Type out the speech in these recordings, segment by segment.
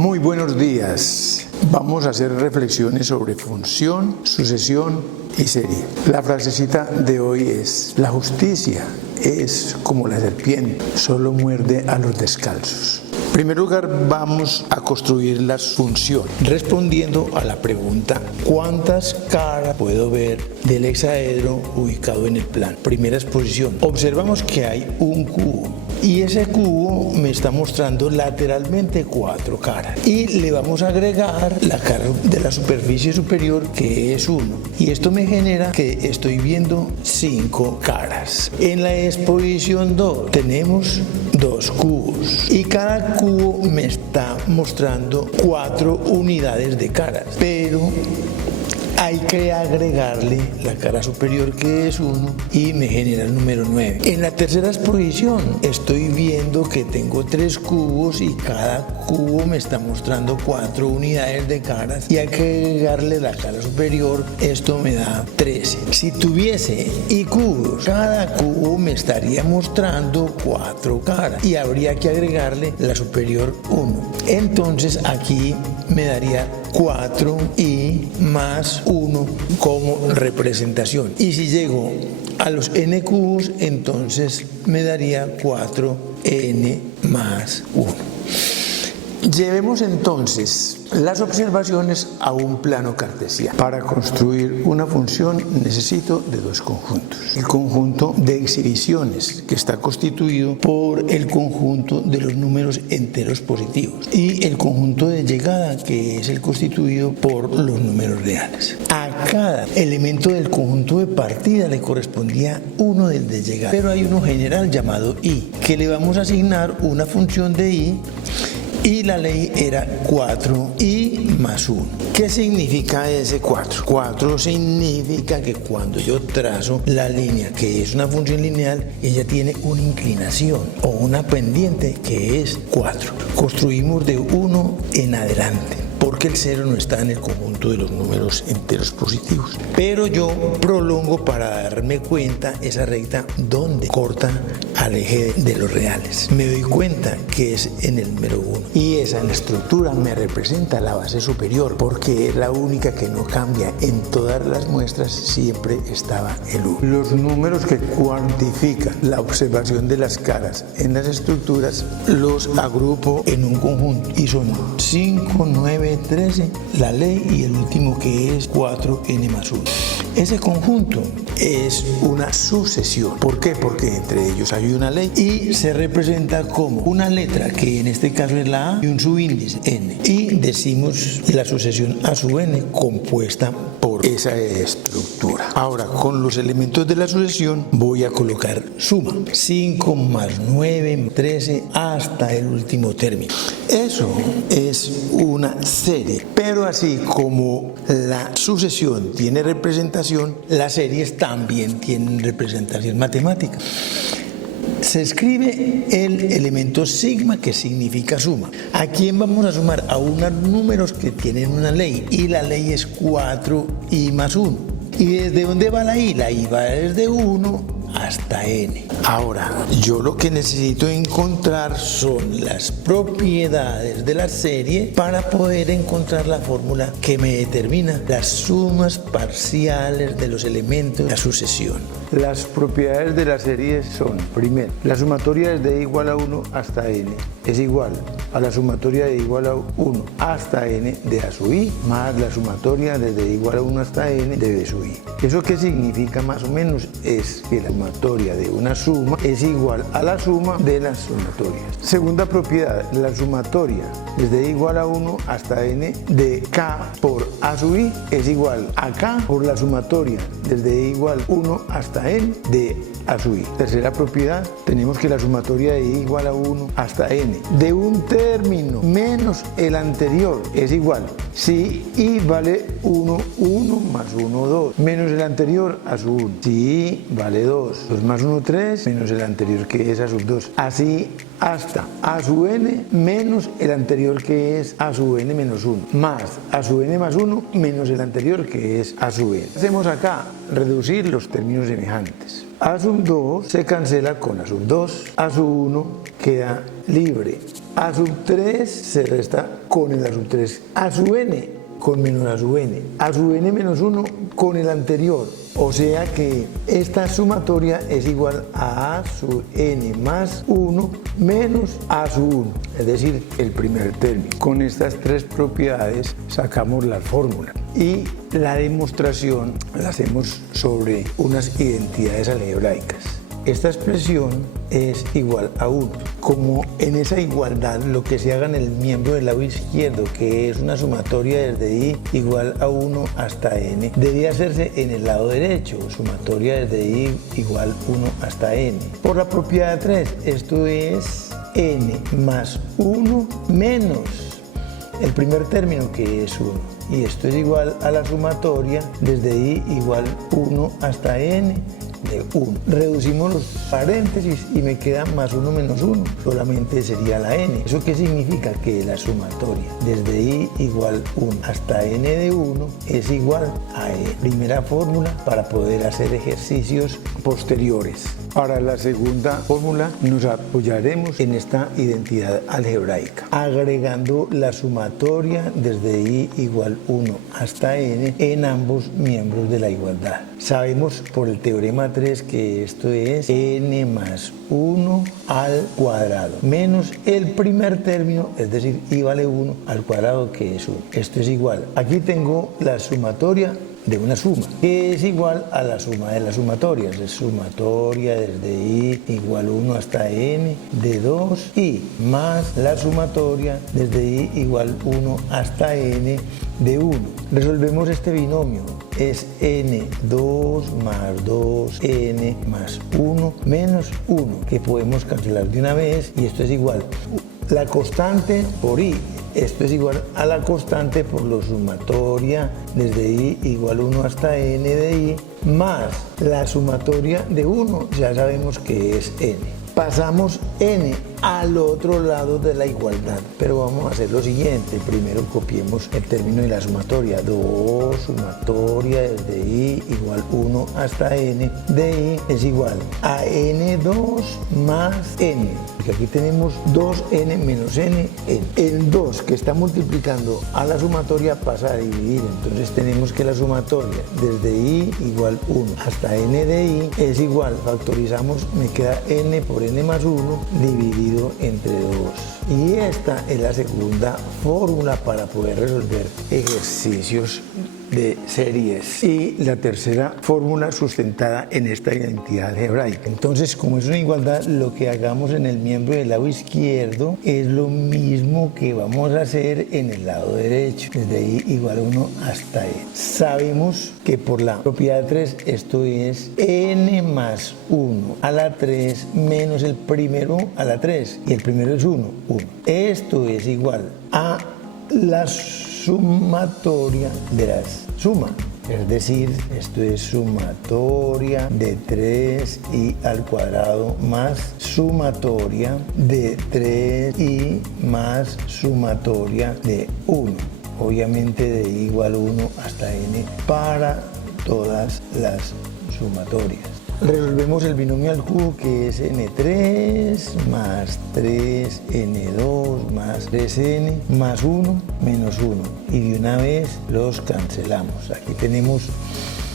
Muy buenos días. Vamos a hacer reflexiones sobre función, sucesión y serie. La frasecita de hoy es: la justicia es como la serpiente, solo muerde a los descalzos. En primer lugar, vamos a construir la función, respondiendo a la pregunta: ¿cuántas caras puedo ver del hexaedro ubicado en el plano? Primera exposición. Observamos que hay un cubo y ese cubo me está mostrando lateralmente 4 caras, y le vamos a agregar la cara de la superficie superior, que es 1, y esto me genera que estoy viendo 5 caras. En la exposición 2 tenemos 2 cubos y cada cubo me está mostrando 4 unidades de caras, pero hay que agregarle la cara superior, que es 1, y me genera el número 9. En la tercera exposición estoy viendo que tengo 3 cubos y cada cubo me está mostrando 4 unidades de caras, y hay que agregarle la cara superior. Esto me da 13. Si tuviese y cubos, cada cubo me estaría mostrando 4 caras y habría que agregarle la superior 1. Entonces aquí me daría 4 y más 1 como representación. Y si llego a los n cubos, entonces me daría 4n más 1. Llevemos entonces las observaciones a un plano cartesiano. Para construir una función necesito de 2 conjuntos: el conjunto de exhibiciones, que está constituido por el conjunto de los números enteros positivos, y el conjunto de llegada, que es el constituido por los números reales. A cada elemento del conjunto de partida le correspondía uno del de llegada, pero hay uno general llamado i, que le vamos a asignar una función de i, y la ley era 4i más 1. ¿Qué significa ese 4? 4 significa que cuando yo trazo la línea, que es una función lineal, ella tiene una inclinación o una pendiente que es 4. Construimos de 1 en adelante, porque el 0 no está en el conjunto de los números enteros positivos. Pero yo prolongo para darme cuenta esa recta donde corta al eje de los reales. Me doy cuenta que es en el número 1. Y esa en la estructura me representa la base superior, porque es la única que no cambia. En todas las muestras siempre estaba el 1. Los números que cuantifican la observación de las caras en las estructuras los agrupo en un conjunto, y son 5, 9, 13, la ley, y el último, que es 4n más 1. Ese conjunto es una sucesión. ¿Por qué? Porque entre ellos hay una ley y se representa como una letra, que en este caso es la A, y un subíndice n, y decimos la sucesión a sub n compuesta por esa estructura. Ahora, con los elementos de la sucesión voy a colocar suma: 5 más 9, 13, hasta el último término. Eso es una serie, pero así como la sucesión tiene representación, las series también tienen representación matemática. Se escribe el elemento sigma, que significa suma. ¿A quién vamos a sumar? A unos números que tienen una ley, y la ley es 4i más 1. ¿Y desde dónde va la i? La i va desde 1 hasta n. Ahora, yo lo que necesito encontrar son las propiedades de la serie para poder encontrar la fórmula que me determina las sumas parciales de los elementos de la sucesión. Las propiedades de la serie son: primero, la sumatoria desde igual a 1 hasta n es igual a la sumatoria de igual a 1 hasta n de a sub i más la sumatoria desde igual a 1 hasta n de b sub i. ¿Eso qué significa más o menos? Es que la sumatoria de una suma es igual a la suma de las sumatorias. Segunda propiedad, la sumatoria desde igual a 1 hasta n de k por a sub i es igual a k por la sumatoria desde igual 1 hasta n de a sub i. Tercera propiedad, tenemos que la sumatoria de i igual a 1 hasta n de un término menos el anterior es igual, si i vale 1, 1 más 1, 2, menos el anterior a sub 1. Si i vale 2, 2 más 1, 3, menos el anterior, que es a sub 2. Así hasta a sub n menos el anterior, que es a sub n menos 1, más a sub n más 1 menos el anterior, que es a sub n. Hacemos acá reducir los términos semejantes. A sub 2 se cancela con a sub 2, a sub 1 queda libre. A sub 3 se resta con el A sub 3. A sub n con menos A sub n. A sub n menos 1 con el anterior. O sea que esta sumatoria es igual a A sub n más 1 menos A sub 1, es decir, el primer término. Con estas tres propiedades sacamos la fórmula y la demostración la hacemos sobre unas identidades algebraicas. Esta expresión es igual a 1. Como en esa igualdad lo que se haga en el miembro del lado izquierdo, que es una sumatoria desde i igual a 1 hasta n, debía hacerse en el lado derecho, sumatoria desde i igual 1 hasta n. Por la propiedad 3, esto es n más 1 menos el primer término, que es 1. Y esto es igual a la sumatoria desde i igual 1 hasta n de 1. Reducimos los paréntesis y me queda más 1 menos 1, solamente sería la n. ¿Eso qué significa? Que la sumatoria desde i igual 1 hasta n de 1 es igual a e. Primera fórmula para poder hacer ejercicios posteriores. Para la segunda fórmula nos apoyaremos en esta identidad algebraica, agregando la sumatoria desde i igual 1 hasta n en ambos miembros de la igualdad. Sabemos por el teorema 3 que esto es n más 1 al cuadrado menos el primer término, es decir, i vale 1 al cuadrado, que es 1. Esto es igual. Aquí tengo la sumatoria de una suma, que es igual a la suma de las sumatorias. Es sumatoria desde i igual 1 hasta n de 2i más la sumatoria desde i igual 1 hasta n de 1. Resolvemos este binomio. Es n2 más 2n más 1 menos 1, que podemos cancelar de una vez, y esto es igual la constante por i. Esto es igual a la constante por la sumatoria desde i igual 1 hasta n de i más la sumatoria de 1, ya sabemos que es n. Pasamos n al otro lado de la igualdad, pero vamos a hacer lo siguiente. Primero copiemos el término de la sumatoria. 2 sumatoria desde i igual 1 hasta n de i es igual a n2 más n. Porque aquí tenemos 2n menos n. El 2 que está multiplicando a la sumatoria pasa a dividir. Entonces tenemos que la sumatoria desde i igual 1 hasta n de i es igual, factorizamos, me queda n por n más 1 dividido entre 2. Y esta es la segunda fórmula para poder resolver ejercicios de series, y la tercera fórmula sustentada en esta identidad algebraica. Entonces, como es una igualdad, lo que hagamos en el miembro del lado izquierdo es lo mismo que vamos a hacer en el lado derecho, desde i igual 1 hasta e. Sabemos que por la propiedad 3 esto es n más 1 a la 3 menos el primero a la 3, y el primero es 1. Esto es igual a la sumatoria de las sumas, es decir, esto es sumatoria de 3i al cuadrado más sumatoria de 3i más sumatoria de 1, obviamente de i igual 1 hasta n para todas las sumatorias. Resolvemos el binomio al cubo, que es n3 más 3n2 más 3n más 1 menos 1, y de una vez los cancelamos. Aquí tenemos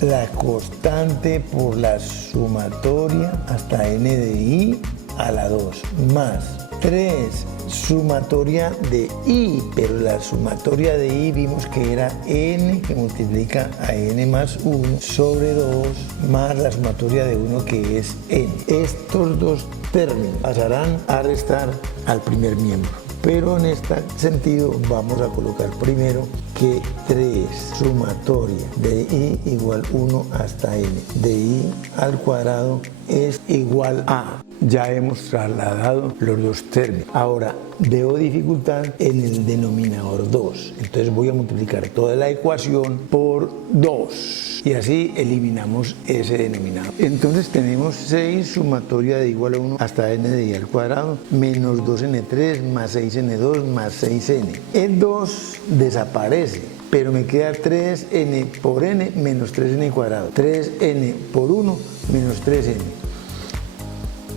la constante por la sumatoria hasta n de i a la 2 más 3 sumatoria de i, pero la sumatoria de i vimos que era n, que multiplica a n más 1 sobre 2 más la sumatoria de 1, que es n. Estos dos términos pasarán a restar al primer miembro, pero en este sentido vamos a colocar primero que 3 sumatoria de i igual 1 hasta n de i al cuadrado es igual a. Ya hemos trasladado los dos términos. Ahora veo dificultad en el denominador 2. Entonces voy a multiplicar toda la ecuación por 2. Y así eliminamos ese denominador. Entonces tenemos 6 sumatoria de igual a 1 hasta n de i al cuadrado menos 2n3 más 6n2 más 6n. El 2 desaparece, pero me queda 3n por n menos 3n cuadrado. 3n por 1 menos 3n.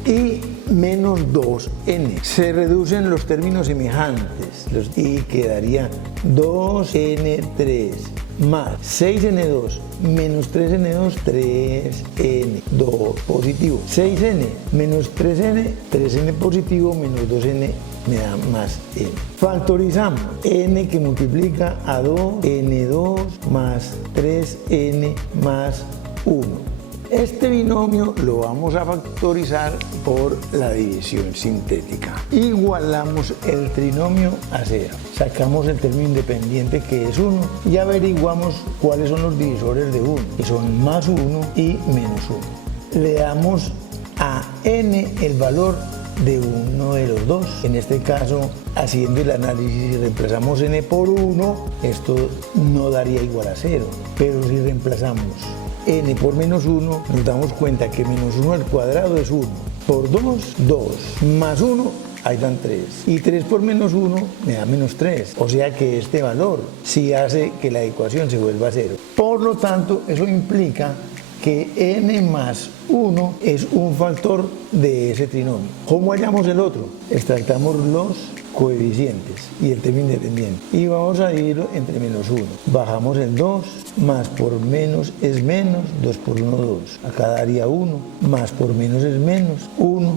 Y menos 2n. Se reducen los términos semejantes y quedaría 2n3 más 6n2 menos 3n2, 3n2 positivo. 6n menos 3n, 3n positivo menos 2n me da más n. Factorizamos n que multiplica a 2, n2 más 3n más 1. Este binomio lo vamos a factorizar por la división sintética. Igualamos el trinomio a 0. Sacamos el término independiente que es 1 y averiguamos cuáles son los divisores de 1, que son más 1 y menos 1. Le damos a n el valor de uno de los dos. En este caso, haciendo el análisis, si reemplazamos n por 1, esto no daría igual a 0. Pero si reemplazamos n por menos 1, nos damos cuenta que menos 1 al cuadrado es 1. Por 2, 2. Más 1, ahí dan 3. Y 3 por menos 1 me da menos 3. O sea que este valor sí hace que la ecuación se vuelva a 0. Por lo tanto, eso implica que n más 1 es un factor de ese trinomio. ¿Cómo hallamos el otro? Extractamos los coeficientes y el término independiente y vamos a dividirlo entre menos 1. Bajamos el 2, más por menos es menos, 2 por 1, 2. Acá daría 1, más por menos es menos, 1,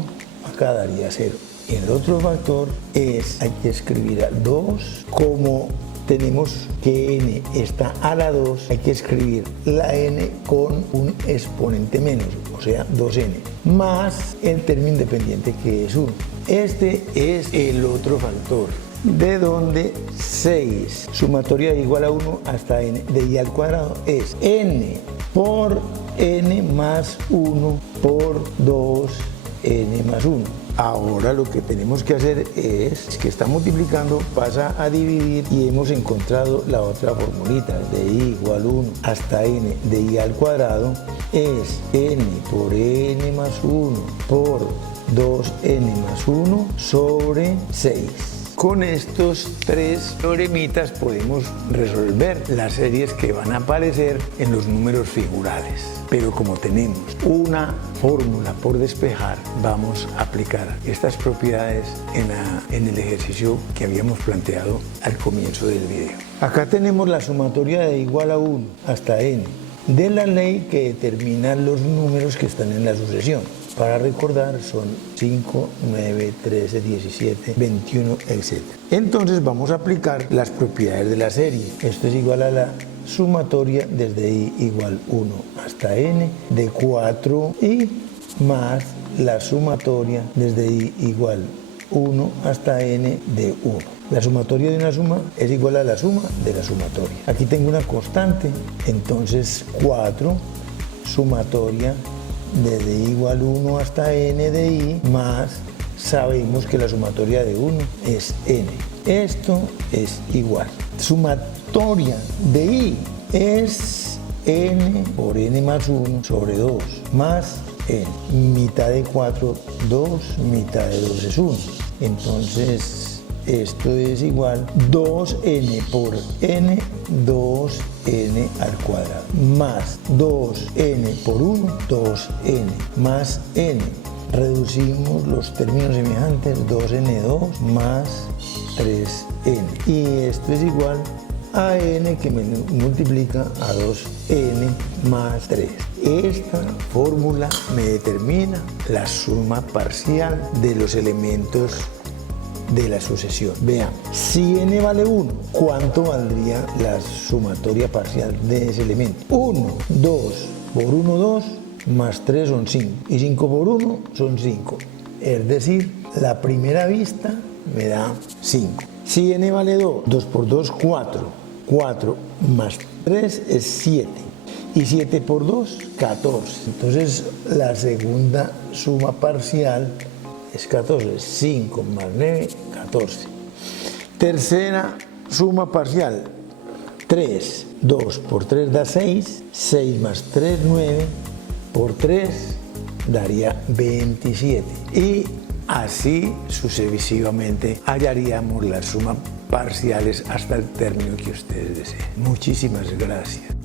acá daría 0. El otro factor es, hay que escribir a 2, como tenemos que n está a la 2, hay que escribir la n con un exponente menos, o sea 2n, más el término independiente que es 1. Este es el otro factor, de donde 6 sumatoria igual a 1 hasta n de i al cuadrado es n por n más 1 por 2n más 1. Ahora lo que tenemos que hacer es que está multiplicando, pasa a dividir y hemos encontrado la otra formulita de i igual 1 hasta n de i al cuadrado es n por n más 1 por 2n más 1 sobre 6. Con estos tres teoremitas podemos resolver las series que van a aparecer en los números figurales. Pero como tenemos una fórmula por despejar, vamos a aplicar estas propiedades en el ejercicio que habíamos planteado al comienzo del video. Acá tenemos la sumatoria de igual a 1 hasta n de la ley que determina los números que están en la sucesión. Para recordar, son 5, 9, 13, 17, 21, etc. Entonces vamos a aplicar las propiedades de la serie. Esto es igual a la sumatoria desde i igual 1 hasta n de 4 y más la sumatoria desde i igual 1 hasta n de 1. La sumatoria de una suma es igual a la suma de la sumatoria. Aquí tengo una constante, entonces 4 sumatoria desde i igual 1 hasta n de i más, sabemos que la sumatoria de 1 es n. Esto es igual. Sumatoria de i es n por n más 1 sobre 2 más n. Mitad de 4, 2, mitad de 2 es 1. Entonces esto es igual 2n por n, 2n al cuadrado, más 2n por 1, 2n, más n. Reducimos los términos semejantes, 2n2 más 3n. Y esto es igual a n que me multiplica a 2n más 3. Esta fórmula me determina la suma parcial de los elementos de la sucesión. Vean, si n vale 1, ¿cuánto valdría la sumatoria parcial de ese elemento? 1, 2, por 1, 2, más 3 son 5, y 5 por 1 son 5. Es decir, la primera vista me da 5. Si n vale 2, 2 por 2, 4, 4 más 3 es 7, y 7 por 2, 14. Entonces, la segunda suma parcial es 14, 5 más 9, 14. Tercera suma parcial, 3, 2 por 3 da 6, 6 más 3, 9, por 3 daría 27. Y así sucesivamente hallaríamos las sumas parciales hasta el término que ustedes deseen. Muchísimas gracias.